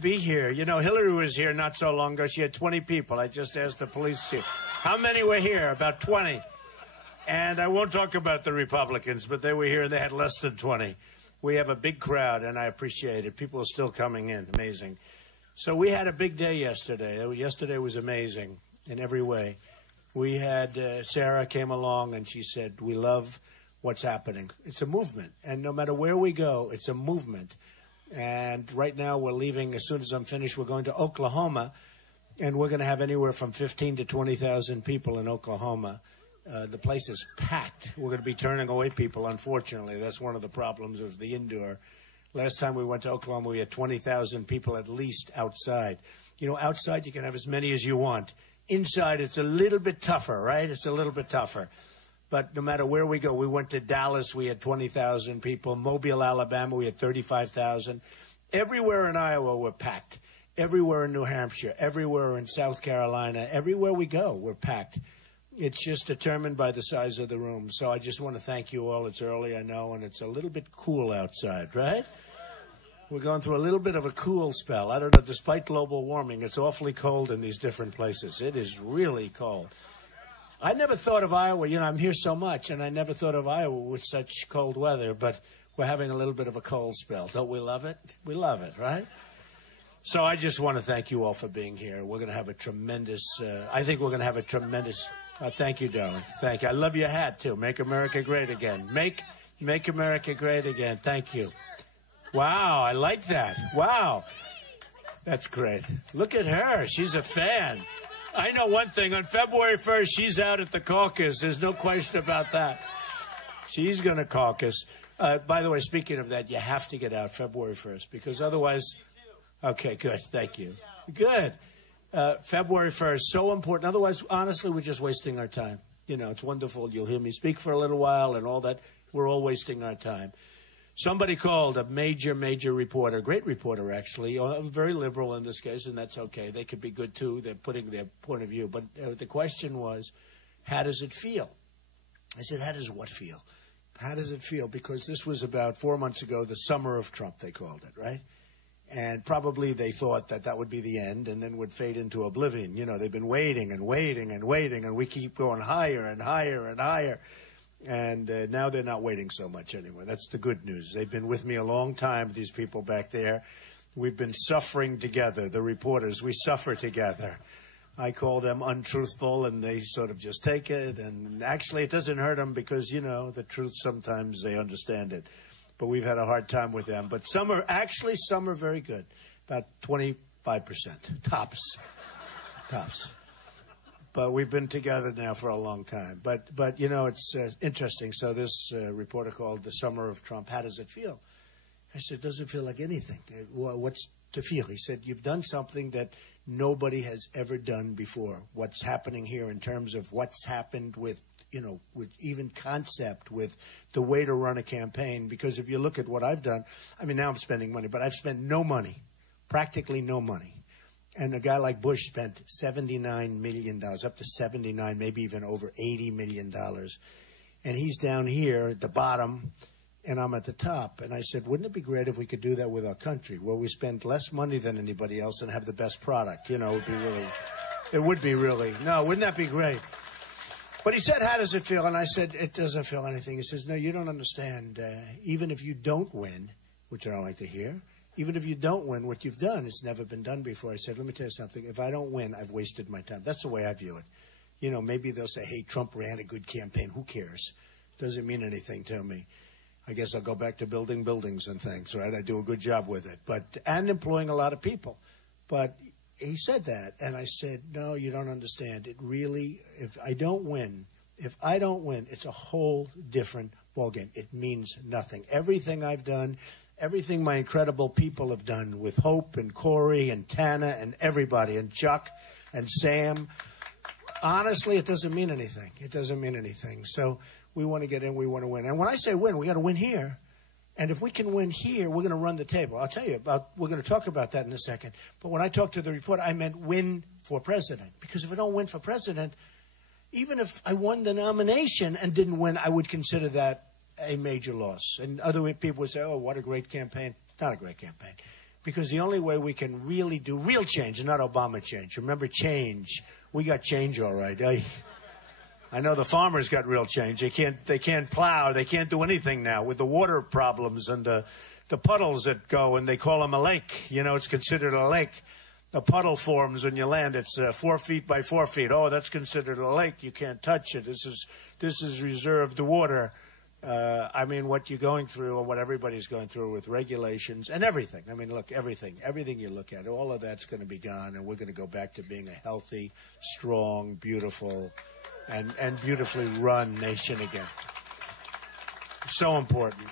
be here. You know, Hillary was here not so long ago. She had 20 people. I just asked the police chief. How many were here? About 20. And I won't talk about the Republicans, but they were here and they had less than 20. We have a big crowd, and I appreciate it. People are still coming in. Amazing. So we had a big day yesterday. Yesterday was amazing in every way. We had Sarah came along, and she said, we love what's happening. It's a movement, and no matter where we go, it's a movement. And right now we're leaving. As soon as I'm finished, we're going to Oklahoma, and we're going to have anywhere from 15 to 20,000 people in Oklahoma. The place is packed. We're going to be turning away people, unfortunately. That's one of the problems of the indoor. Last time we went to Oklahoma, we had 20,000 people at least outside. You know, outside you can have as many as you want. Inside it's a little bit tougher, right? It's a little bit tougher. But no matter where we go, we went to Dallas, we had 20,000 people. Mobile, Alabama, we had 35,000. Everywhere in Iowa, we're packed. Everywhere in New Hampshire, everywhere in South Carolina, everywhere we go, we're packed. It's just determined by the size of the room. So I just want to thank you all. It's early, I know, and it's a little bit cool outside, right? We're going through a little bit of a cool spell. I don't know, despite global warming, it's awfully cold in these different places. It is really cold. I never thought of Iowa. You know, I'm here so much, and I never thought of Iowa with such cold weather, but we're having a little bit of a cold spell. Don't we love it? We love it, right? So I just want to thank you all for being here. We're going to have a tremendous, I think we're going to have a tremendous, thank you, darling. Thank you. I love your hat, too. Make America great again. Make America great again. Thank you. Wow, I like that. Wow. That's great. Look at her. She's a fan. I know one thing. On February 1st, she's out at the caucus. There's no question about that. She's going to caucus. By the way, speaking of that, you have to get out February 1st because otherwise... Okay, good. Thank you. Good. February 1st, so important. Otherwise, honestly, we're just wasting our time. You know, it's wonderful. You'll hear me speak for a little while and all that. We're all wasting our time. Somebody called, a major reporter, great reporter, actually, very liberal in this case, and that's okay. They could be good, too. They're putting their point of view. But the question was, how does it feel? I said, how does what feel? How does it feel? Because this was about 4 months ago, the summer of Trump, they called it, right? And probably they thought that that would be the end and then would fade into oblivion. You know, they've been waiting and waiting and waiting, and we keep going higher and higher and higher. And now they're not waiting so much anymore. That's the good news. They've been with me a long time, these people back there. We've been suffering together, the reporters. We suffer together. I call them untruthful, and they sort of just take it. And actually, it doesn't hurt them because, you know, the truth, sometimes they understand it. But we've had a hard time with them. But some are very good, about 25%, tops. But we've been together now for a long time. But you know, it's interesting. So this reporter called the summer of Trump. How does it feel? I said, it doesn't feel like anything. What's to feel? He said, you've done something that nobody has ever done before. What's happening here in terms of what's happened with, you know, with even concept, with the way to run a campaign. Because if you look at what I've done, I mean, now I'm spending money, but I've spent no money, practically no money. And a guy like Bush spent $79 million, up to 79, maybe even over $80 million. And he's down here at the bottom, and I'm at the top. And I said, wouldn't it be great if we could do that with our country, where we spend less money than anybody else and have the best product? You know, it would be really, no, wouldn't that be great? But he said, how does it feel? And I said, it doesn't feel anything. He says, no, you don't understand. Even if you don't win, which I don't like to hear, even if you don't win, what you've done has never been done before. I said, let me tell you something. If I don't win, I've wasted my time. That's the way I view it. You know, maybe they'll say, hey, Trump ran a good campaign. Who cares? Doesn't mean anything to me. I guess I'll go back to building buildings and things, right? I do a good job with it, and employing a lot of people. But he said that, and I said, no, you don't understand. It really, if I don't win, it's a whole different ballgame. It means nothing. Everything I've done, everything my incredible people have done with Hope and Corey and Tana and everybody and Chuck and Sam, honestly, it doesn't mean anything. It doesn't mean anything. So we want to get in. We want to win. And when I say win, we got to win here. And if we can win here, we're going to run the table. I'll tell you about, we're going to talk about that in a second. But when I talked to the reporter, I meent win for president. Because if I don't win for president, even if I won the nomination and didn't win, I would consider that a major loss. And other people would say, oh, what a great campaign. Not a great campaign. Because the only way we can really do real change, not Obama change. Remember change. We got change all right. I know the farmers got real change. They can't plow. They can't do anything now with the water problems and the puddles that go, and they call them a lake. You know, it's considered a lake. The puddle forms when you land. It's 4 feet by 4 feet. Oh, that's considered a lake. You can't touch it. This is reserved water. I mean, what you're going through, or what everybody's going through with regulations and everything. I mean, look, everything you look at, all of that's going to be gone, and we're going to go back to being a healthy, strong, beautiful, and beautifully run nation again. So important.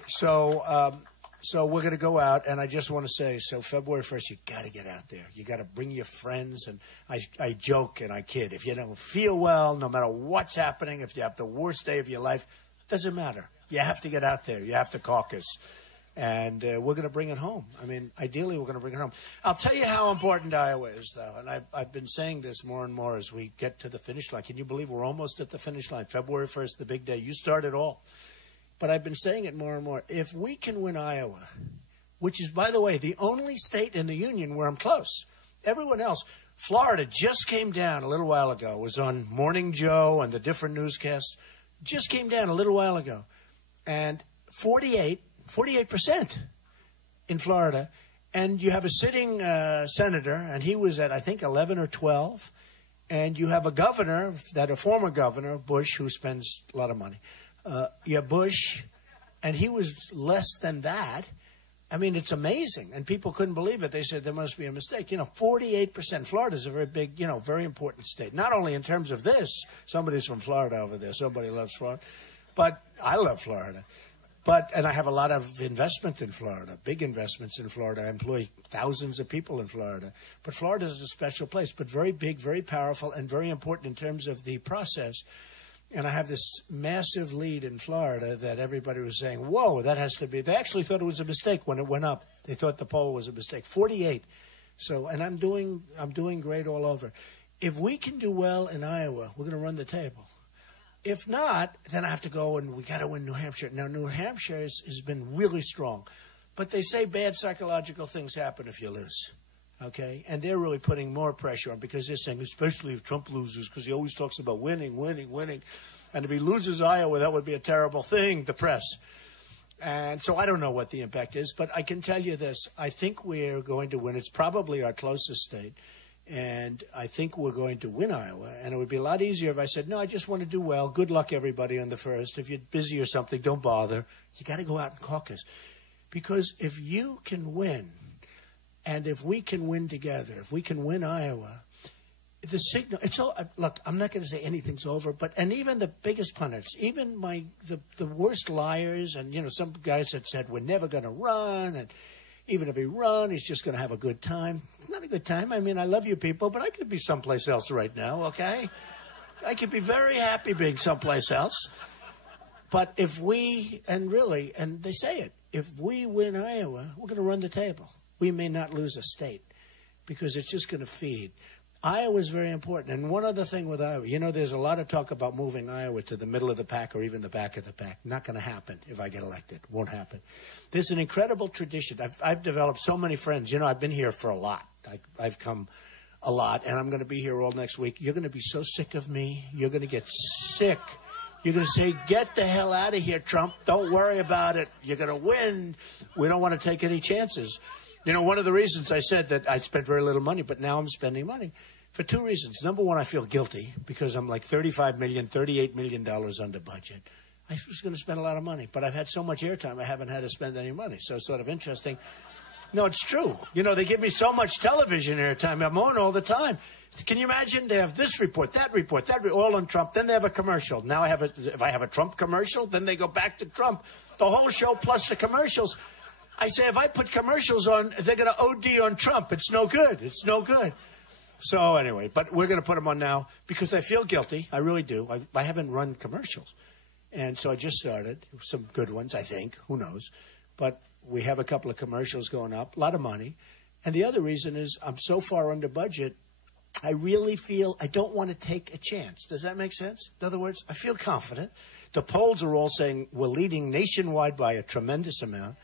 So we're going to go out, and I just want to say, so February 1st, you got to get out there. You got to bring your friends, and I joke and I kid. If you don't feel well, no matter what's happening, if you have the worst day of your life, doesn't matter. You have to get out there. You have to caucus. And we're going to bring it home. I mean, ideally, we're going to bring it home. I'll tell you how important Iowa is, though. And I've been saying this more and more as we get to the finish line. Can you believe we're almost at the finish line? February 1st, the big day. You start it all. But I've been saying it more and more. If we can win Iowa, which is, by the way, the only state in the union where I'm close. Everyone else, Florida just came down a little while ago. It was on Morning Joe and the different newscasts. Just came down a little while ago. And 48% in Florida. And you have a sitting senator, and he was at, I think, 11 or 12. And you have a governor, a former governor, Bush, who spends a lot of money. Bush, and he was less than that. I mean, it's amazing. And people couldn't believe it. They said there must be a mistake. 48%. Florida's a very big, very important state. Not only in terms of this. Somebody's from Florida over there. Somebody loves Florida. But I love Florida. And I have a lot of investment in Florida, big investments in Florida. I employ thousands of people in Florida. But Florida is a special place, but very big, very powerful, and very important in terms of the process. And I have this massive lead in Florida that everybody was saying, whoa, that has to be. They actually thought it was a mistake when it went up. They thought the poll was a mistake. 48. So, and I'm doing great all over. If we can do well in Iowa, we're going to run the table. If not, then I have to go and we got to win New Hampshire. Now, New Hampshire has been really strong. But they say bad psychological things happen if you lose. Okay? And they're really putting more pressure on because they're saying, especially if Trump loses, because he always talks about winning. And if he loses Iowa, that would be a terrible thing, the press. And so I don't know what the impact is, but I can tell you this. I think we're going to win. It's probably our closest state. And I think we're going to win Iowa. And it would be a lot easier if I said, no, I just want to do well. Good luck, everybody, on the first. If you're busy or something, don't bother. You got to go out and caucus. Because if you can win, and if we can win together, if we can win Iowa, the signal, it's all, look, I'm not going to say anything's over, and even the biggest pundits, even the worst liars, and, some guys that said we're never going to run, and even if he run, he's just going to have a good time. Not a good time. I mean, I love you people, but I could be someplace else right now, okay? I could be very happy being someplace else. But if we, and they say it, if we win Iowa, we're going to run the table. We may not lose a state because it's just going to feed. Iowa is very important. And one other thing with Iowa, there's a lot of talk about moving Iowa to the middle of the pack or even the back of the pack. Not going to happen if I get elected. Won't happen. There's an incredible tradition. I've developed so many friends. I've been here for a lot. I've come a lot, and I'm going to be here all next week. You're going to be so sick of me. You're going to get sick. You're going to say, get the hell out of here, Trump. Don't worry about it. You're going to win. We don't want to take any chances. One of the reasons I said that I spent very little money, but now I'm spending money for two reasons. Number one, I feel guilty because I'm like $35 million, $38 million under budget. I was going to spend a lot of money, but I've had so much airtime I haven't had to spend any money. So it's sort of interesting. No, it's true. They give me so much television airtime. I'm on all the time. Can you imagine? They have this report, all on Trump. Then they have a commercial. Now if I have a Trump commercial, then they go back to Trump. The whole show plus the commercials. I say, if I put commercials on, they're going to OD on Trump. It's no good. It's no good. So anyway, but we're going to put them on now because I feel guilty. I really do. I haven't run commercials. And so I just started. Some good ones, I think. Who knows? But we have a couple of commercials going up. A lot of money. And the other reason is I'm so far under budget, I really feel I don't want to take a chance. Does that make sense? In other words, I feel confident. The polls are all saying we're leading nationwide by a tremendous amount.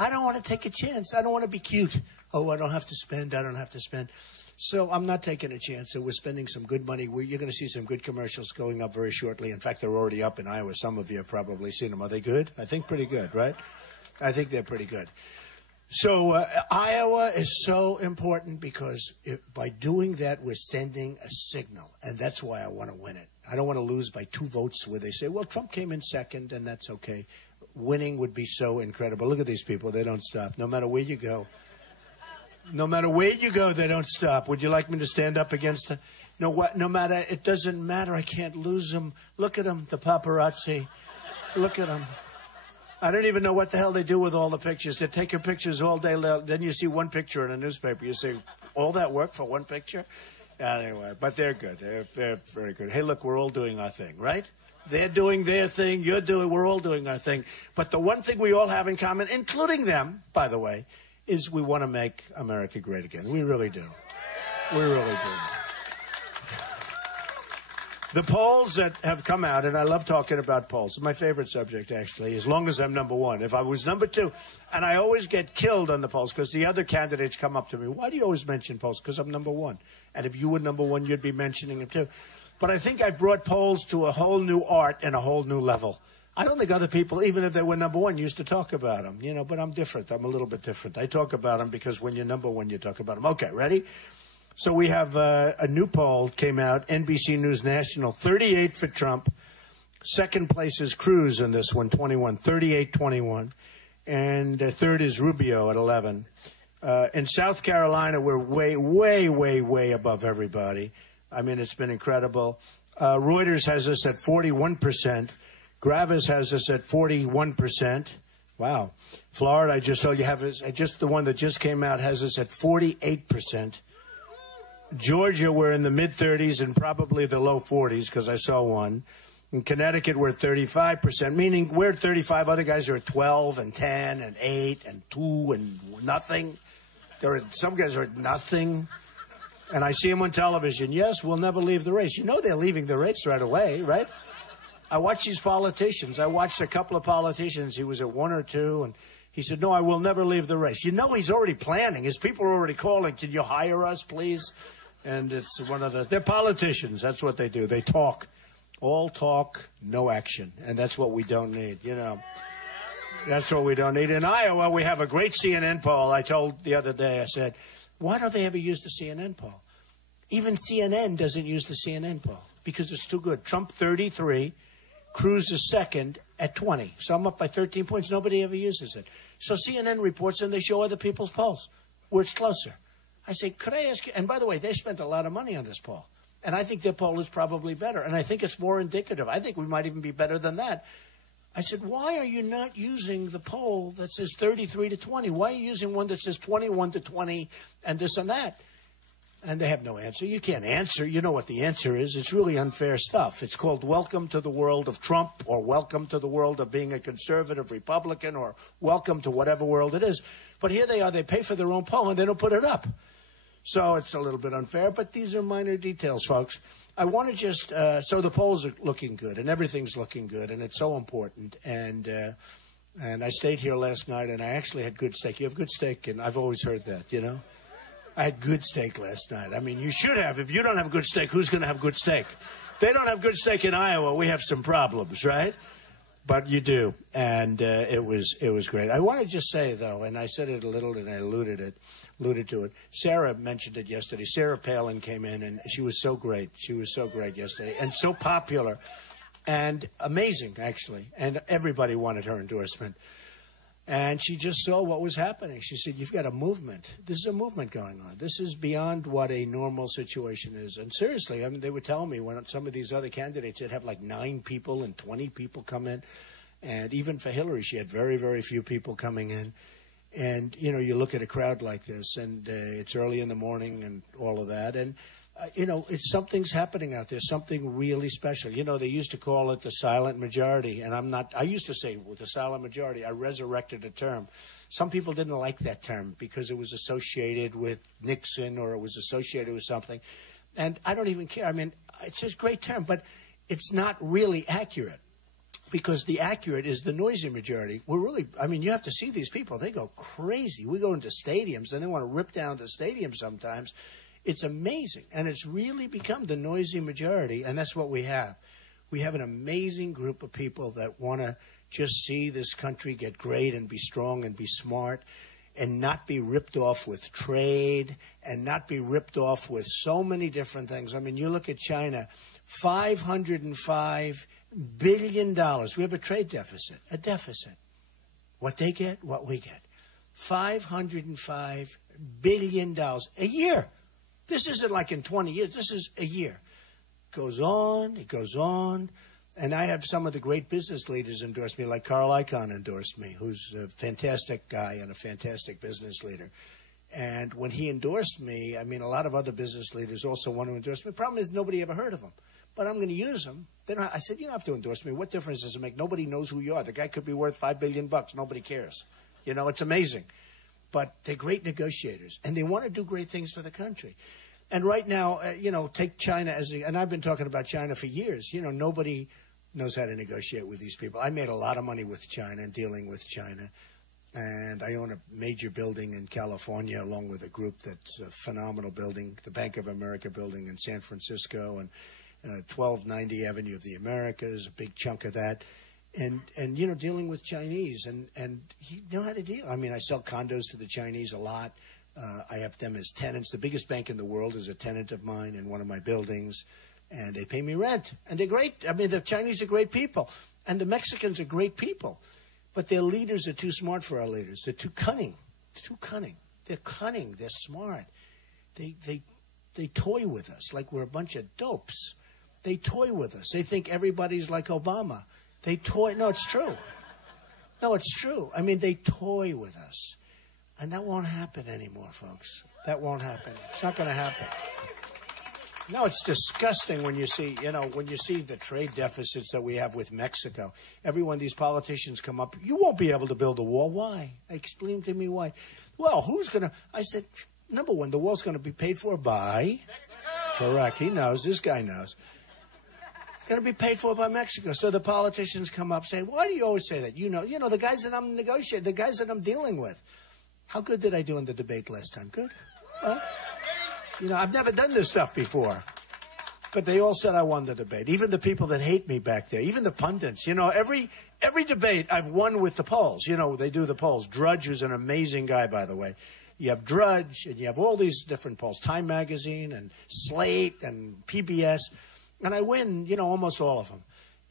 I don't want to take a chance. I don't want to be cute. Oh, I don't have to spend. I don't have to spend. So I'm not taking a chance. So we're spending some good money. You're going to see some good commercials going up very shortly. In fact, they're already up in Iowa. Some of you have probably seen them. Are they good? I think pretty good, right? I think they're pretty good. So Iowa is so important because by doing that, we're sending a signal. And that's why I want to win it. I don't want to lose by 2 votes where they say, well, Trump came in second, and that's okay. Winning would be so incredible. Look at these people. They don't stop. No matter where you go. No matter where you go, they don't stop. Would you like me to stand up against them? No matter. It doesn't matter. I can't lose them. Look at them, the paparazzi. Look at them. I don't even know what the hell they do with all the pictures. They're taking pictures all day long. Then you see one picture in a newspaper. You say, all that work for one picture? Anyway, but they're good. They're very good. Hey, look, we're all doing our thing, right? They're doing their thing. We're all doing our thing. But the one thing we all have in common, including them, by the way, is we want to make America great again. We really do. We really do. The polls that have come out, and I love talking about polls. It's my favorite subject, actually, as long as I'm number one. If I was number two, and I always get killed on the polls because the other candidates come up to me. Why do you always mention polls? Because I'm number one. And if you were number one, you'd be mentioning them too. But I think I brought polls to a whole new art and a whole new level. I don't think other people, even if they were number one, used to talk about them. But I'm different. I'm a little bit different. I talk about them because when you're number one, you talk about them. Okay, ready? So we have a new poll came out, NBC News National, 38 for Trump. Second place is Cruz in this one, 21, 38-21. And third is Rubio at 11. In South Carolina, we're way, way, way, way above everybody. I mean, it's been incredible. Reuters has us at 41%. Gravis has us at 41%. Wow. Florida, I just told you, just the one that just came out has us at 48%. Georgia, we're in the mid-30s and probably the low 40s because I saw one. In Connecticut, we're at 35%, meaning we're at 35. Other guys are at 12 and 10 and 8 and 2 and nothing. Some guys are at nothing. And I see them on television. Yes, we'll never leave the race. You know they're leaving the race right away, right? I watch these politicians. I watched a couple of politicians. He was at 1 or 2, and he said, no, I will never leave the race. You know he's already planning. His people are already calling. Can you hire us, please? And it's they're politicians. That's what they do. They talk. All talk, no action. And that's what we don't need, That's what we don't need. In Iowa, we have a great CNN poll. I told the other day, I said, why don't they ever use the CNN poll? Even CNN doesn't use the CNN poll because it's too good. Trump 33, Cruz is second at 20. So I'm up by 13 points. Nobody ever uses it. So CNN reports and they show other people's polls where it's closer. I say, could I ask you? And by the way, they spent a lot of money on this poll. And I think their poll is probably better. And I think it's more indicative. I think we might even be better than that. I said, why are you not using the poll that says 33-20? Why are you using one that says 21-20 and this and that? And they have no answer. You can't answer. You know what the answer is. It's really unfair stuff. It's called Welcome to the World of Trump, or Welcome to the World of being a conservative Republican, or Welcome to whatever world it is. But here they are. They pay for their own poll, and they don't put it up. So it's a little bit unfair, but these are minor details, folks. I want to just so the polls are looking good, and everything's looking good, and it's so important. And I stayed here last night, and I actually had good steak. You have good steak, and I've always heard that, I had good steak last night. I mean, you should have. If you don't have good steak, who's going to have good steak? If they don't have good steak in Iowa, we have some problems, right? But you do, and it was great. I want to just say, though, and I said it a little, and I alluded to it. Sarah mentioned it yesterday. Sarah Palin came in, and she was so great. She was so great yesterday, and so popular, and amazing, actually. And everybody wanted her endorsement. And she just saw what was happening. She said, you've got a movement. This is a movement going on. This is beyond what a normal situation is. And seriously, I mean, they were telling me when some of these other candidates, they'd have like 9 people and 20 people come in. And even for Hillary, she had very, very few people coming in. And, you look at a crowd like this, and it's early in the morning and all of that. And, something's happening out there, something really special. They used to call it the silent majority. And I used to say with the silent majority, I resurrected a term. Some people didn't like that term because it was associated with Nixon or it was associated with something. And I don't even care. I mean, it's a great term, but it's not really accurate. because the accurate is the noisy majority. We're really, I mean, you have to see these people. They go crazy. We go into stadiums, and they want to rip down the stadium sometimes. It's amazing, and it's really become the noisy majority, and that's what we have. We have an amazing group of people that want to just see this country get great and be strong and be smart and not be ripped off with trade and not be ripped off with so many different things. I mean, you look at China, $505 billion. We have a trade deficit, a deficit. What they get, what we get. $505 billion a year. This isn't like in 20 years. This is a year. It goes on. And I have some of the great business leaders endorse me, like Carl Icahn endorsed me, who's a fantastic guy and a fantastic business leader. And when he endorsed me, I mean, a lot of other business leaders also want to endorse me. The problem is nobody ever heard of him. But I'm going to use them. I said, you don't have to endorse me. What difference does it make? Nobody knows who you are. The guy could be worth $5 billion. Nobody cares. You know, it's amazing. But they're great negotiators, and they want to do great things for the country. And right now, take China and I've been talking about China for years. You know, nobody knows how to negotiate with these people. I made a lot of money with China and dealing with China. And I own a major building in California along with a group that's a phenomenal building, the Bank of America building in San Francisco, and 1290 Avenue of the Americas, a big chunk of that. And dealing with Chinese. And you know how to deal. I mean, I sell condos to the Chinese a lot. I have them as tenants. The biggest bank in the world is a tenant of mine in one of my buildings. And they pay me rent. And they're great. I mean, the Chinese are great people. And the Mexicans are great people. But their leaders are too smart for our leaders. They're too cunning. They're cunning. They're smart. They toy with us like we're a bunch of dopes. They toy with us. They think everybody's like Obama. They toy. No, it's true. No, it's true. I mean, they toy with us. And that won't happen anymore, folks. That won't happen. It's not going to happen. No, it's disgusting when you see the trade deficits that we have with Mexico. Every one of these politicians come up, you won't be able to build a wall. Why? Explain to me why. Well, who's going to? I said, number one, the wall's going to be paid for by Mexico. Correct. He knows. This guy knows. It's going to be paid for by Mexico. So the politicians come up and say, why do you always say that? You know, the guys that I'm negotiating, the guys that I'm dealing with. How good did I do in the debate last time? Good? Well, I've never done this stuff before. But they all said I won the debate. Even the people that hate me back there. Even the pundits. Every debate I've won with the polls. They do the polls. Drudge, who's an amazing guy, by the way. You have Drudge, and you have all these different polls. Time Magazine, and Slate, and PBS. And I win, almost all of them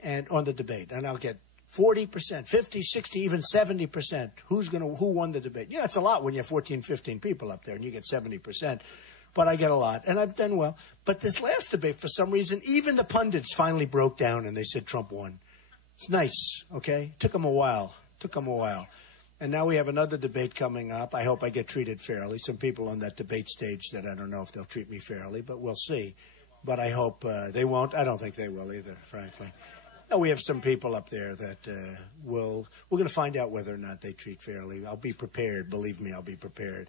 and on the debate. And I'll get 40%, 50, 60, even 70%. Who won the debate? It's a lot when you have 14, 15 people up there and you get 70%. But I get a lot, and I've done well. But this last debate, for some reason, even the pundits finally broke down and they said Trump won. It's nice, okay? Took them a while. And now we have another debate coming up. I hope I get treated fairly. Some people on that debate stage that I don't know if they'll treat me fairly, but we'll see. But I hope they won't. I don't think they will either, frankly. No, we have some people up there that we're going to find out whether or not they treat fairly. I'll be prepared. Believe me, I'll be prepared.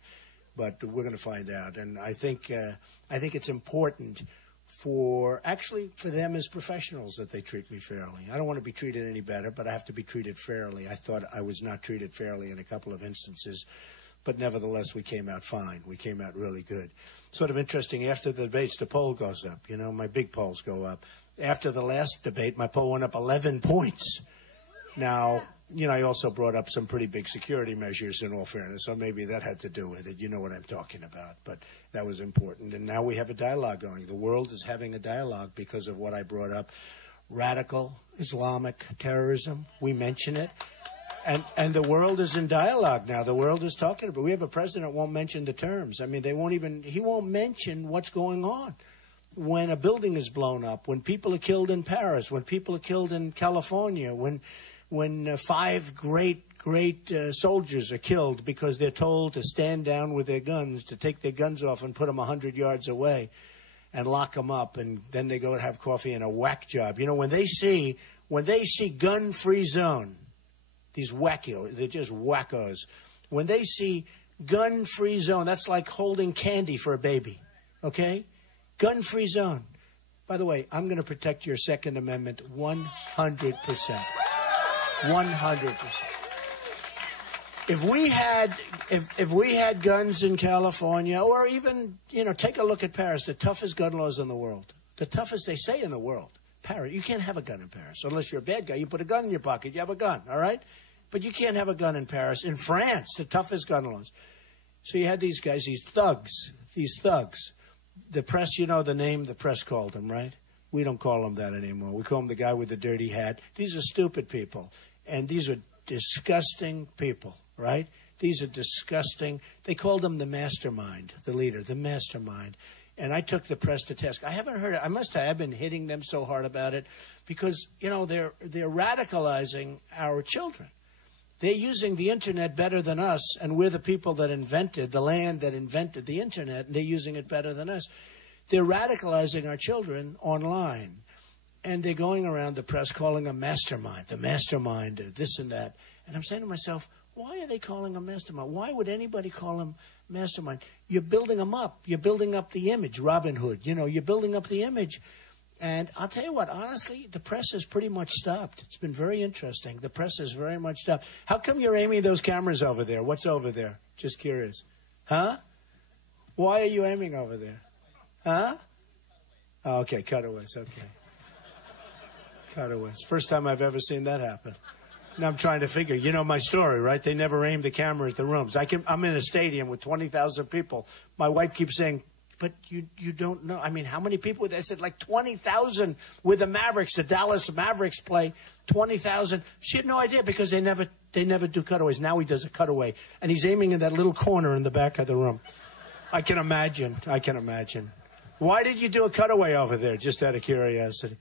But we're going to find out. And I think it's important for them as professionals that they treat me fairly. I don't want to be treated any better, but I have to be treated fairly. I thought I was not treated fairly in a couple of instances. But nevertheless, we came out fine. We came out really good. Sort of interesting, after the debates, the poll goes up. My big polls go up. After the last debate, my poll went up 11 points. Now, I also brought up some pretty big security measures, in all fairness, so maybe that had to do with it. You know what I'm talking about. But that was important. And now we have a dialogue going. The world is having a dialogue because of what I brought up. Radical Islamic terrorism, we mention it. And the world is in dialogue now. The world is talking about it. We have a president who won't mention the terms. I mean, he won't mention what's going on. When a building is blown up, when people are killed in Paris, when people are killed in California, when 5 great soldiers are killed because they're told to stand down with their guns, to take their guns off and put them 100 yards away and lock them up, and then they go and have coffee in a whack job. When they see gun-free zone, these wackos, they're just wackos. When they see gun-free zone, that's like holding candy for a baby, okay? Gun-free zone. By the way, I'm going to protect your Second Amendment 100%. 100%. If we had guns in California, or even, take a look at Paris, the toughest gun laws in the world. The toughest, they say, in the world. Paris, you can't have a gun in Paris. Unless you're a bad guy, you put a gun in your pocket, you have a gun, all right? But you can't have a gun in Paris. In France, the toughest gun laws. So you had these guys, these thugs. The press, the name the press called them, right? We don't call them that anymore. We call them the guy with the dirty hat. These are stupid people. And these are disgusting people, right? These are disgusting. They called him the mastermind, the leader, the mastermind. And I took the press to task. I haven't heard it. I must have been hitting them so hard about it because, they're radicalizing our children. They're using the internet better than us, and we're the people that invented, the land that invented the internet, and they're using it better than us. They're radicalizing our children online. And they're going around the press calling them mastermind, the mastermind, this and that. And I'm saying to myself, why are they calling him mastermind? Why would anybody call him mastermind? You're building him up. You're building up the image, Robin Hood. You're building up the image. And I'll tell you what, honestly, the press has pretty much stopped. It's been very interesting. The press has very much stopped. How come you're aiming those cameras over there? What's over there? Just curious. Huh? Why are you aiming over there? Huh? Oh, okay, cutaways, okay. Cutaways. First time I've ever seen that happen. Now I'm trying to figure. You know my story, right? They never aimed the camera at the rooms. I'm in a stadium with 20,000 people. My wife keeps saying, but you don't know. I mean, how many people? I said like 20,000 with the Mavericks. The Dallas Mavericks play 20,000. She had no idea because they never do cutaways. Now he does a cutaway, and he's aiming in that little corner in the back of the room. I can imagine. Why did you do a cutaway over there? Just out of curiosity.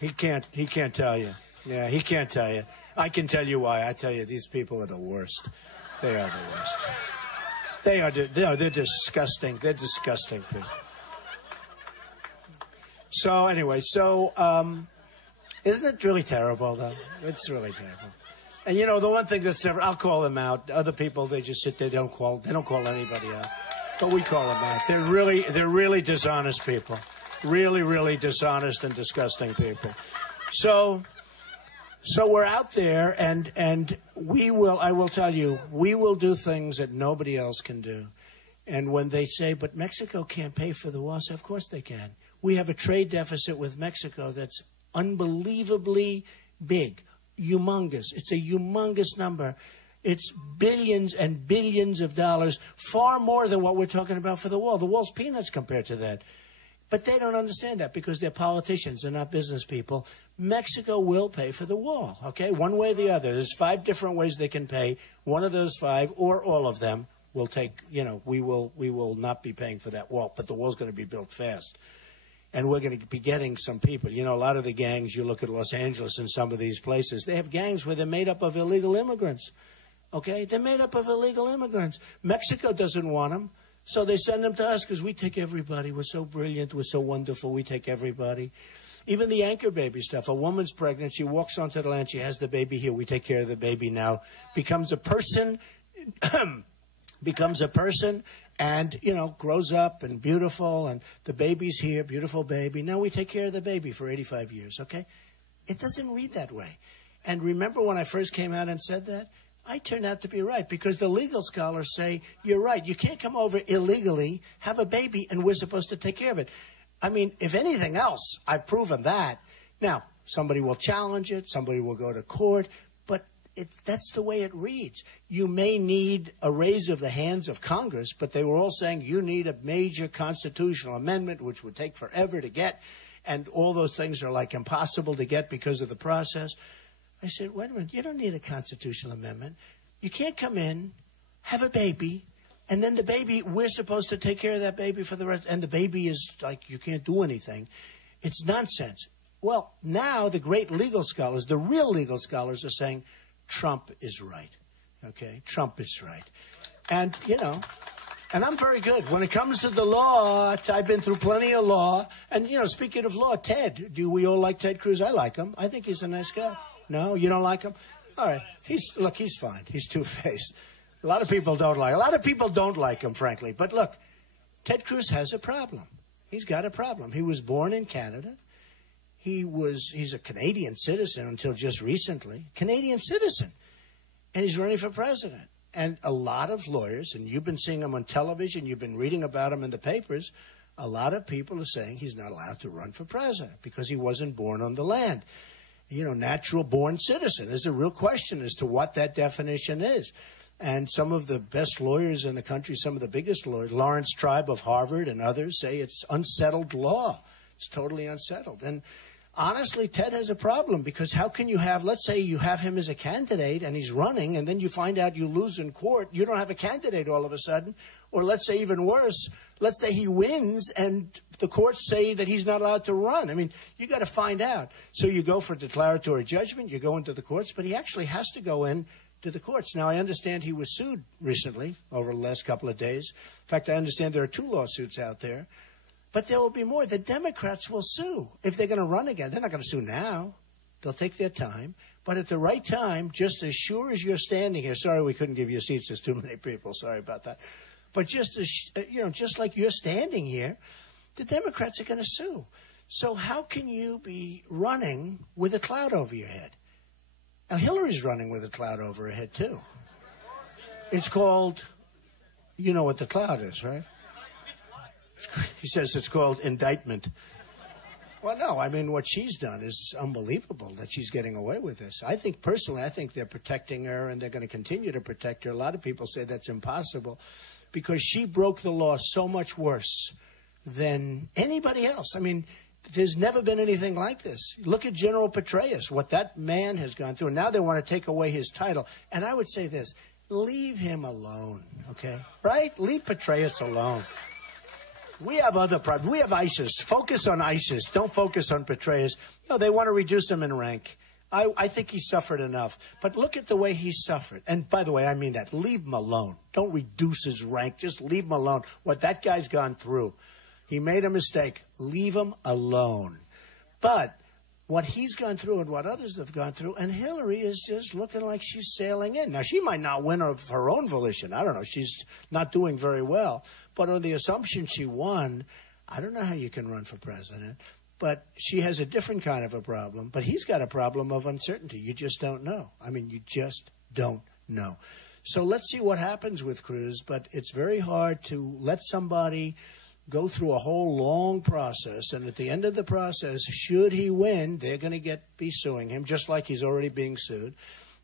He can't tell you. Yeah, he can't tell you. I can tell you why. I tell you, these people are the worst. They are the worst. They're disgusting. They're disgusting people. So anyway, isn't it really terrible, though? It's really terrible. And the one thing that's never, I'll call them out. Other people, they just sit there, they don't call anybody out. But we call them out. They're really dishonest people. Really, really dishonest and disgusting people. So we're out there, and I will tell you, we will do things that nobody else can do. And when they say, but Mexico can't pay for the wall, I say, of course they can. We have a trade deficit with Mexico that's unbelievably big, humongous. It's a humongous number. It's billions and billions of dollars, far more than what we're talking about for the wall. The wall's peanuts compared to that. But they don't understand that because they're politicians. They're not business people. Mexico will pay for the wall, okay? One way or the other. There's 5 different ways they can pay. One of those 5 or all of them will take, we will not be paying for that wall. But the wall's going to be built fast. And we're going to be getting some people. A lot of the gangs, you look at Los Angeles and some of these places, they have gangs where they're made up of illegal immigrants, okay? They're made up of illegal immigrants. Mexico doesn't want them. So they send them to us because we take everybody. We're so brilliant. We're so wonderful. We take everybody. Even the anchor baby stuff. A woman's pregnant. She walks onto the land. She has the baby here. We take care of the baby now. Becomes a person. And, grows up and beautiful. And the baby's here. Beautiful baby. Now we take care of the baby for 85 years, okay? It doesn't read that way. And remember when I first came out and said that? I turned out to be right because the legal scholars say, you're right. You can't come over illegally, have a baby, and we're supposed to take care of it. I mean, if anything else, I've proven that. Now, somebody will challenge it. Somebody will go to court. But that's the way it reads. You may need a raise of the hands of Congress, but they were all saying you need a major constitutional amendment, which would take forever to get. And all those things are like impossible to get because of the process. I said, wait a minute, you don't need a constitutional amendment. You can't come in, have a baby, and then the baby, we're supposed to take care of that baby for the rest, and the baby is like, you can't do anything. It's nonsense. Well, now the great legal scholars, the real legal scholars are saying, Trump is right, okay? Trump is right. And, and I'm very good. When it comes to the law, I've been through plenty of law. And, speaking of law, Ted, do we all like Ted Cruz? I like him. I think he's a nice guy. No, you don't like him? All right. He's fine. He's two-faced. A lot of people don't like him, frankly. But look, Ted Cruz has a problem. He's got a problem. He was born in Canada. He's a Canadian citizen until just recently, Canadian citizen, and he's running for president. And a lot of lawyers, and you've been seeing him on television, you've been reading about him in the papers, a lot of people are saying he's not allowed to run for president because he wasn't born on the land. You know, natural born citizen. There's a real question as to what that definition is. And some of the best lawyers in the country, some of the biggest lawyers, Lawrence Tribe of Harvard and others, say it's unsettled law. It's totally unsettled. And honestly, Ted has a problem because how can you have, let's say you have him as a candidate and he's running and then you find out you lose in court, you don't have a candidate all of a sudden. Or let's say even worse, let's say he wins and the courts say that he's not allowed to run. I mean, you got to find out. So you go for declaratory judgment, you go into the courts, but he actually has to go in to the courts. Now, I understand he was sued recently over the last couple of days. In fact, I understand there are 2 lawsuits out there. But there will be more. The Democrats will sue if they're going to run again. They're not going to sue now. They'll take their time. But at the right time, just as sure as you're standing here, sorry we couldn't give you seats, there's too many people, sorry about that. But just as, just like you're standing here, the Democrats are going to sue. So how can you be running with a cloud over your head? Now, Hillary's running with a cloud over her head, too. It's called, you know what the cloud is, right? He says it's called indictment. Well, no, I mean, what she's done is unbelievable that she's getting away with this. I think, personally, I think they're protecting her and they're going to continue to protect her. A lot of people say that's impossible because she broke the law so much worse than anybody else. I mean, there's never been anything like this. Look at General Petraeus, what that man has gone through. And now they want to take away his title. And I would say this, leave him alone, okay? Right? Leave Petraeus alone. We have other problems. We have ISIS. Focus on ISIS. Don't focus on Petraeus. No, they want to reduce him in rank. I think he suffered enough. But look at the way he suffered. And by the way, I mean that. Leave him alone. Don't reduce his rank. Just leave him alone. What that guy's gone through. He made a mistake. Leave him alone. But what he's gone through and what others have gone through, and Hillary is just looking like she's sailing in. Now, she might not win of her own volition. I don't know. She's not doing very well. But on the assumption she won, I don't know how you can run for president. But she has a different kind of a problem. But he's got a problem of uncertainty. You just don't know. I mean, you just don't know. So let's see what happens with Cruz. But it's very hard to let somebody go through a whole long process. And at the end of the process, should he win, they're going to be suing him, just like he's already being sued.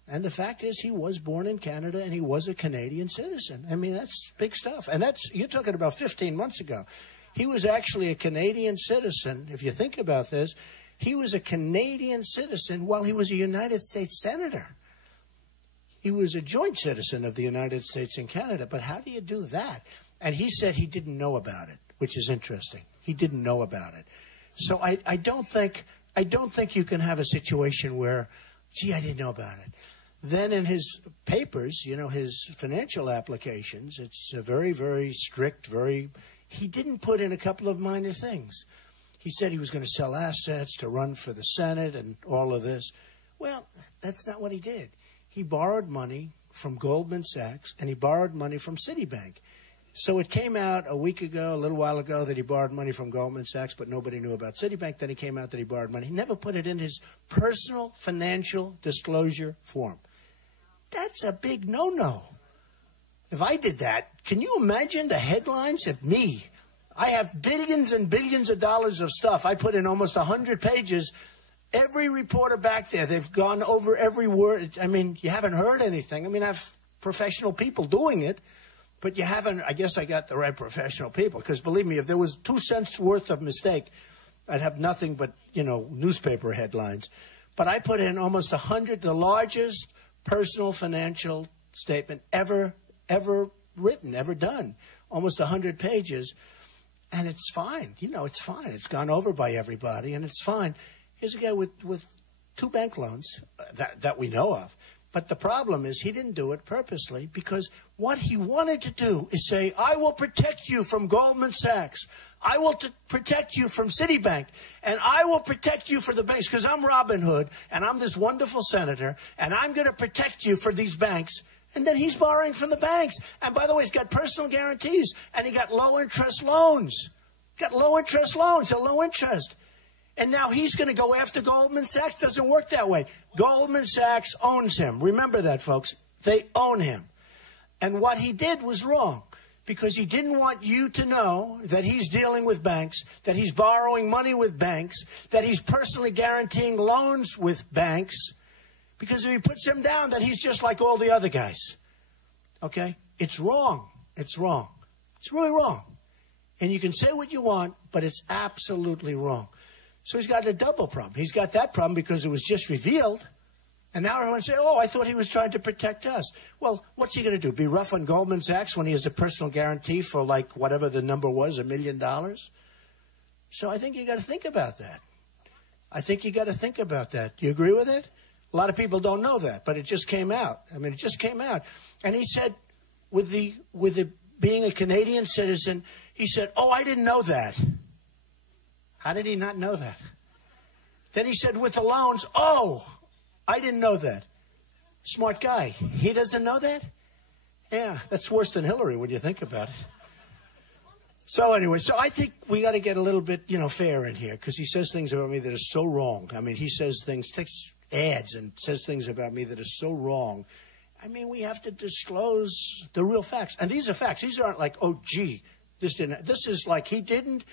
And the fact is, he was born in Canada and he was a Canadian citizen. I mean, that's big stuff. And you're talking about 15 months ago. He was actually a Canadian citizen. If you think about this, he was a Canadian citizen while he was a United States senator. He was a joint citizen of the United States and Canada. But how do you do that? And he said he didn't know about it, which is interesting. He didn't know about it. So I don't think you can have a situation where, gee, I didn't know about it. Then in his papers, his financial applications, it's very, very strict, he didn't put in a couple of minor things. He said he was going to sell assets to run for the Senate and all of this. Well, that's not what he did. He borrowed money from Goldman Sachs and he borrowed money from Citibank. So it came out a little while ago, that he borrowed money from Goldman Sachs, but nobody knew about Citibank. Then it came out that he borrowed money. He never put it in his personal financial disclosure form. That's a big no-no. If I did that, can you imagine the headlines of me? I have billions and billions of dollars of stuff. I put in almost 100 pages. Every reporter back there, they've gone over every word. I mean, you haven't heard anything. I mean, I have professional people doing it. But you haven't, I guess I got the right professional people. Because believe me, if there was 2 cents worth of mistake, I'd have nothing but, newspaper headlines. But I put in almost 100, the largest personal financial statement ever written, ever done. Almost 100 pages. And it's fine. It's fine. It's gone over by everybody, and it's fine. Here's a guy with 2 bank loans that we know of. But the problem is he didn't do it purposely, because what he wanted to do is say, I will protect you from Goldman Sachs. I will protect you from Citibank. And I will protect you for the banks, because I'm Robin Hood and I'm this wonderful senator and I'm going to protect you for these banks. And then he's borrowing from the banks. And by the way, he's got personal guarantees and he got low interest loans. Got low interest loans, so low interest. And now he's going to go after Goldman Sachs. Doesn't work that way. Goldman Sachs owns him. Remember that, folks. They own him. And what he did was wrong, because he didn't want you to know that he's dealing with banks, that he's borrowing money with banks, that he's personally guaranteeing loans with banks, because if he puts him down, then he's just like all the other guys. Okay? It's wrong. It's wrong. It's really wrong. And you can say what you want, but it's absolutely wrong. So he's got a double problem. He's got that problem because it was just revealed. And now everyone say, oh, I thought he was trying to protect us. Well, what's he going to do? Be rough on Goldman Sachs when he has a personal guarantee for like whatever the number was, $1 million? So I think you got to think about that. I think you got to think about that. Do you agree with it? A lot of people don't know that, but it just came out. I mean, it just came out. And he said, with the being a Canadian citizen, he said, oh, I didn't know that. How did he not know that? Then he said, with the loans, oh, I didn't know that. Smart guy. He doesn't know that? Yeah, that's worse than Hillary when you think about it. So anyway, so I think we got to get a little bit, fair in here, because he says things about me that are so wrong. I mean, he says things, takes ads and says things about me that are so wrong. I mean, we have to disclose the real facts. And these are facts. These aren't like, oh, gee, this didn't. This is like he didn't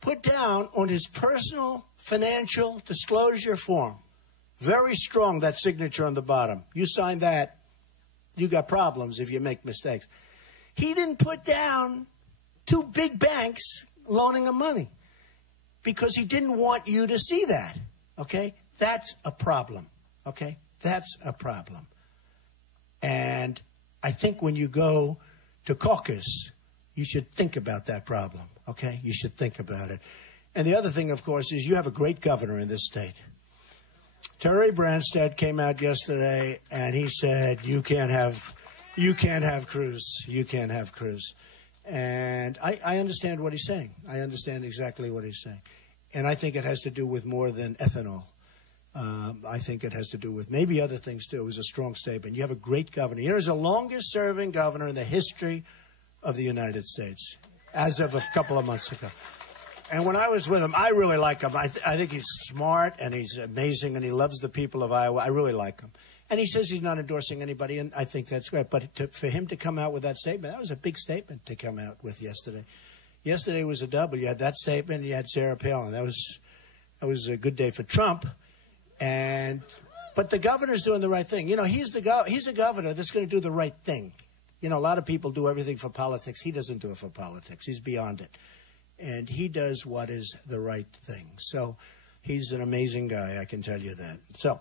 put down on his personal financial disclosure form. Very strong, that signature on the bottom. You sign that, you got problems if you make mistakes. He didn't put down 2 big banks loaning him money because he didn't want you to see that, okay? That's a problem, okay? That's a problem. And I think when you go to caucus, you should think about that problem, okay? You should think about it. And the other thing, of course, is you have a great governor in this state. Terry Branstad came out yesterday and he said, you can't have Cruz. You can't have Cruz. And I understand what he's saying. I understand exactly what he's saying. And I think it has to do with more than ethanol. I think it has to do with maybe other things, too. It was a strong statement. You have a great governor. Here's the longest-serving governor in the history of the United States, as of a couple of months ago. And when I was with him, I really like him. I think he's smart, and he's amazing, and he loves the people of Iowa. I really like him. And he says he's not endorsing anybody, and I think that's great. But for him to come out with that statement, that was a big statement to come out with yesterday. Yesterday was a double. You had that statement, and you had Sarah Palin. That was a good day for Trump. But the governor's doing the right thing. He's a governor that's going to do the right thing. A lot of people do everything for politics. He doesn't do it for politics. He's beyond it. And he does what is the right thing. So he's an amazing guy, I can tell you that. So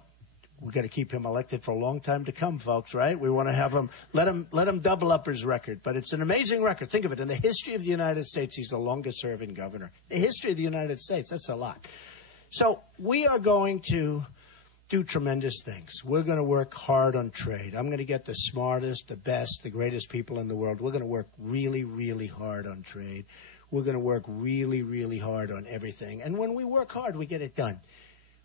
we've got to keep him elected for a long time to come, folks, right? We want to have him, let him double up his record. But it's an amazing record. Think of it. In the history of the United States, he's the longest-serving governor. The history of the United States, that's a lot. So we are going to do tremendous things. We're going to work hard on trade. I'm going to get the smartest, the best, the greatest people in the world. We're going to work really, really hard on trade. We're going to work really, really hard on everything. And when we work hard, we get it done.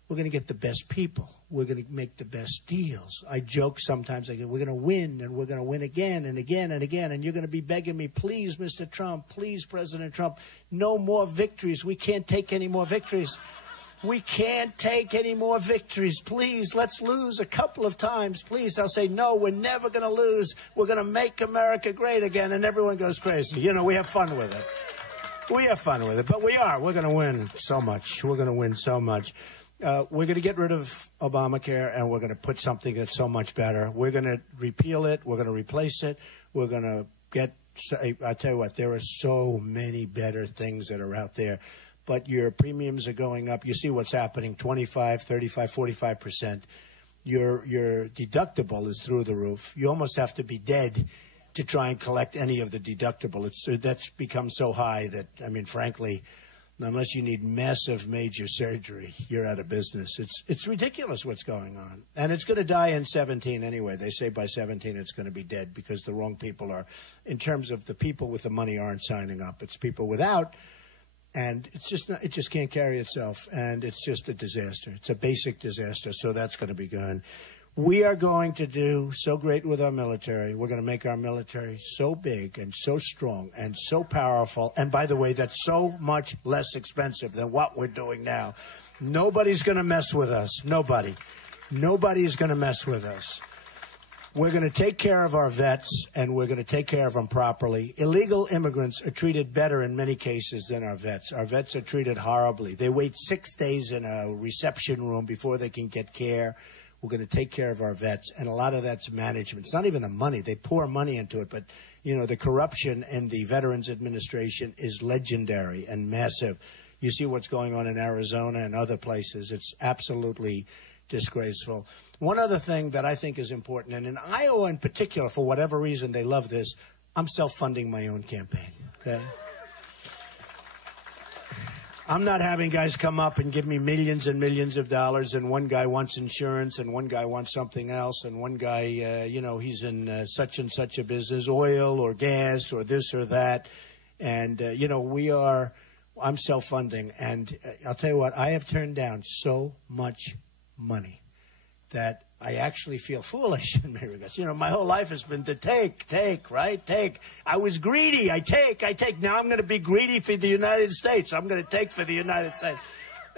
We're going to get the best people. We're going to make the best deals. I joke sometimes, we're going to win, and we're going to win again and again and again. And you're going to be begging me, please, Mr. Trump, please, President Trump, no more victories. We can't take any more victories. We can't take any more victories. Please, let's lose a couple of times. Please, I'll say, no, we're never going to lose. We're going to make America great again. And everyone goes crazy. We have fun with it. We have fun with it. But we are. We're going to win so much. We're going to win so much. We're going to get rid of Obamacare, and we're going to put something that's so much better. We're going to repeal it. We're going to replace it. We're going to get – I tell you what, there are so many better things that are out there. But your premiums are going up. You see what's happening, 25, 35, 45%. Your deductible is through the roof. You almost have to be dead to try and collect any of the deductible. That's become so high that, frankly, unless you need massive major surgery, you're out of business. It's ridiculous what's going on. And it's going to die in 17 anyway. They say by 17 it's going to be dead because the wrong people are, in terms of the people with the money aren't signing up. It's people without. And it just can't carry itself, and it's just a disaster. It's a basic disaster, so that's going to be gone. We are going to do so great with our military. We're going to make our military so big and so strong and so powerful. And by the way, that's so much less expensive than what we're doing now. Nobody's going to mess with us. Nobody. Nobody's going to mess with us. We're going to take care of our vets, and we're going to take care of them properly. Illegal immigrants are treated better in many cases than our vets. Our vets are treated horribly. They wait 6 days in a reception room before they can get care. We're going to take care of our vets, and a lot of that's management. It's not even the money. They pour money into it, but, the corruption in the Veterans Administration is legendary and massive. You see what's going on in Arizona and other places. It's absolutely disgraceful. One other thing that I think is important, and in Iowa in particular, for whatever reason they love this, I'm self-funding my own campaign, okay? I'm not having guys come up and give me millions and millions of dollars, and one guy wants insurance, and one guy wants something else, and one guy, he's in such and such a business, oil or gas or this or that. And, I'm self-funding. And I'll tell you what, I have turned down so much money that I actually feel foolish in many regards. My whole life has been to take, right? Take. I was greedy. I take. Now I'm going to be greedy for the United States. I'm going to take for the United States.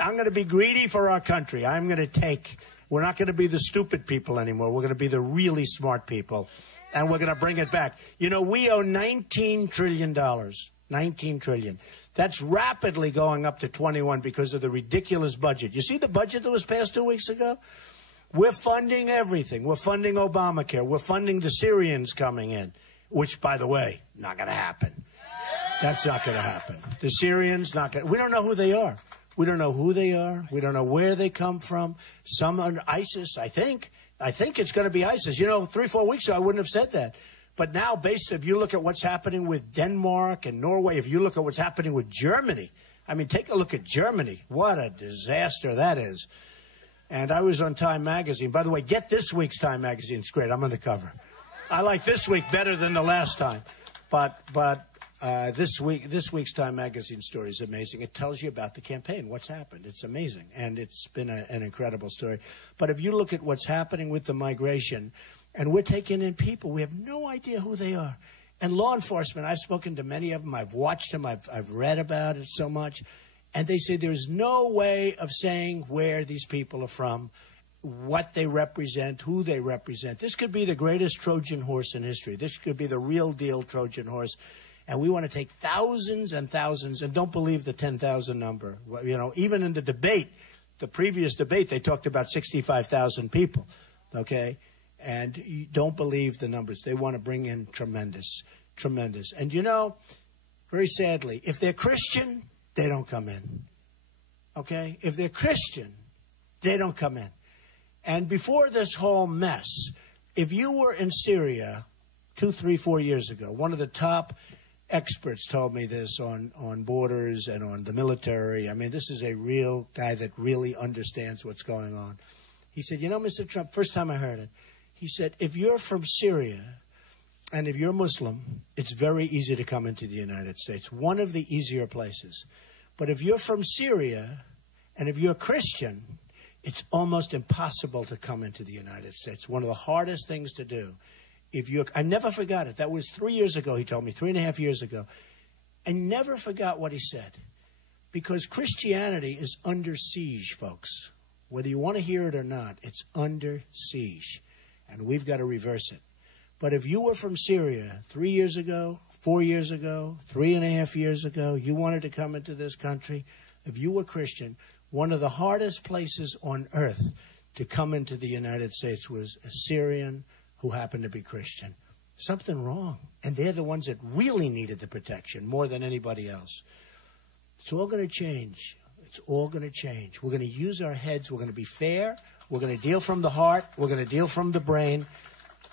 I'm going to be greedy for our country. I'm going to take. We're not going to be the stupid people anymore. We're going to be the really smart people. And we're going to bring it back. We owe $19 trillion. $19 trillion. That's rapidly going up to 21 because of the ridiculous budget. You see the budget that was passed 2 weeks ago? We're funding everything. We're funding Obamacare. We're funding the Syrians coming in, which, by the way, not going to happen. That's not going to happen. The Syrians, not going to. We don't know who they are. We don't know who they are. We don't know where they come from. Some are ISIS, I think. I think it's going to be ISIS. 3-4 weeks ago, I wouldn't have said that. But now, if you look at what's happening with Denmark and Norway, if you look at what's happening with Germany, take a look at Germany. What a disaster that is. And I was on Time Magazine. By the way, get this week's Time Magazine. It's great. I'm on the cover. I like this week better than the last time. But this week's Time Magazine story is amazing. It tells you about the campaign, what's happened. It's amazing. And it's been an incredible story. But if you look at what's happening with the migration, and we're taking in people, we have no idea who they are. And law enforcement, I've spoken to many of them. I've watched them. I've read about it so much. And they say there's no way of saying where these people are from, what they represent, who they represent. This could be the greatest Trojan horse in history. This could be the real deal Trojan horse. And we want to take thousands and thousands, and don't believe the 10,000 number. Even in the debate, the previous debate, they talked about 65,000 people, okay? And you don't believe the numbers. They want to bring in tremendous. And very sadly, if they're Christian, they don't come in. Okay? If they're Christian, they don't come in. And before this whole mess, if you were in Syria 2, 3, 4 years ago, one of the top experts told me this on borders and on the military. This is a real guy that really understands what's going on. He said, Mr. Trump, first time I heard it, he said, if you're from Syria and if you're Muslim, it's very easy to come into the United States. One of the easier places. But if you're from Syria and if you're Christian, it's almost impossible to come into the United States. One of the hardest things to do. I never forgot it. That was 3 years ago, he told me, 3.5 years ago. I never forgot what he said. Because Christianity is under siege, folks. Whether you want to hear it or not, it's under siege. And we've got to reverse it. But if you were from Syria 3 years ago, 4 years ago, 3.5 years ago, you wanted to come into this country, if you were Christian, one of the hardest places on earth to come into the United States was a Syrian who happened to be Christian. Something wrong. And they're the ones that really needed the protection more than anybody else. It's all going to change. It's all going to change. We're going to use our heads. We're going to be fair. We're going to deal from the heart. We're going to deal from the brain.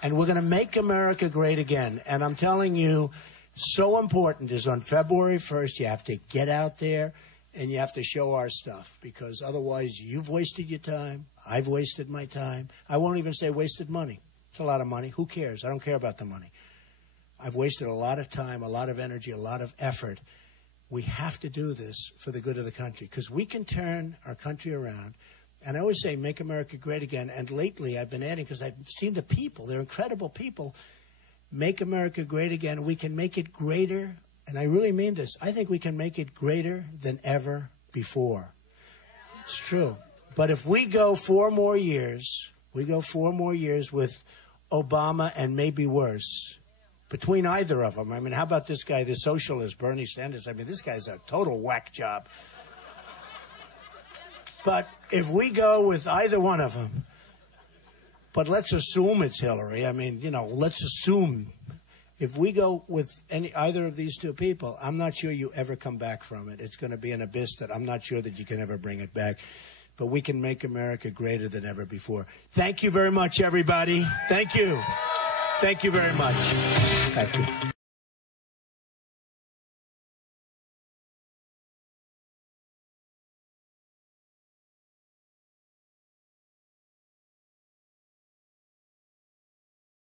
And we're going to make America great again. And I'm telling you, so important is on February 1st, you have to get out there and you have to show our stuff. Because otherwise, you've wasted your time. I've wasted my time. I won't even say wasted money. It's a lot of money. Who cares? I don't care about the money. I've wasted a lot of time, a lot of energy, a lot of effort. We have to do this for the good of the country because we can turn our country around And I always say, make America great again. And lately I've been adding, because I've seen the people, they're incredible people. Make America great again. We can make it greater. And I really mean this. I think we can make it greater than ever before. It's true. But if we go 4 more years, with Obama and maybe worse, between either of them. I mean, how about this guy, the socialist, Bernie Sanders? I mean, this guy's a total whack job. But if we go with either one of them, but let's assume it's Hillary. I mean, you know, let's assume. If we go with either of these two people, I'm not sure you ever come back from it. It's going to be an abyss that I'm not sure that you can ever bring it back. But we can make America greater than ever before. Thank you very much, everybody. Thank you. Thank you very much. Thank you.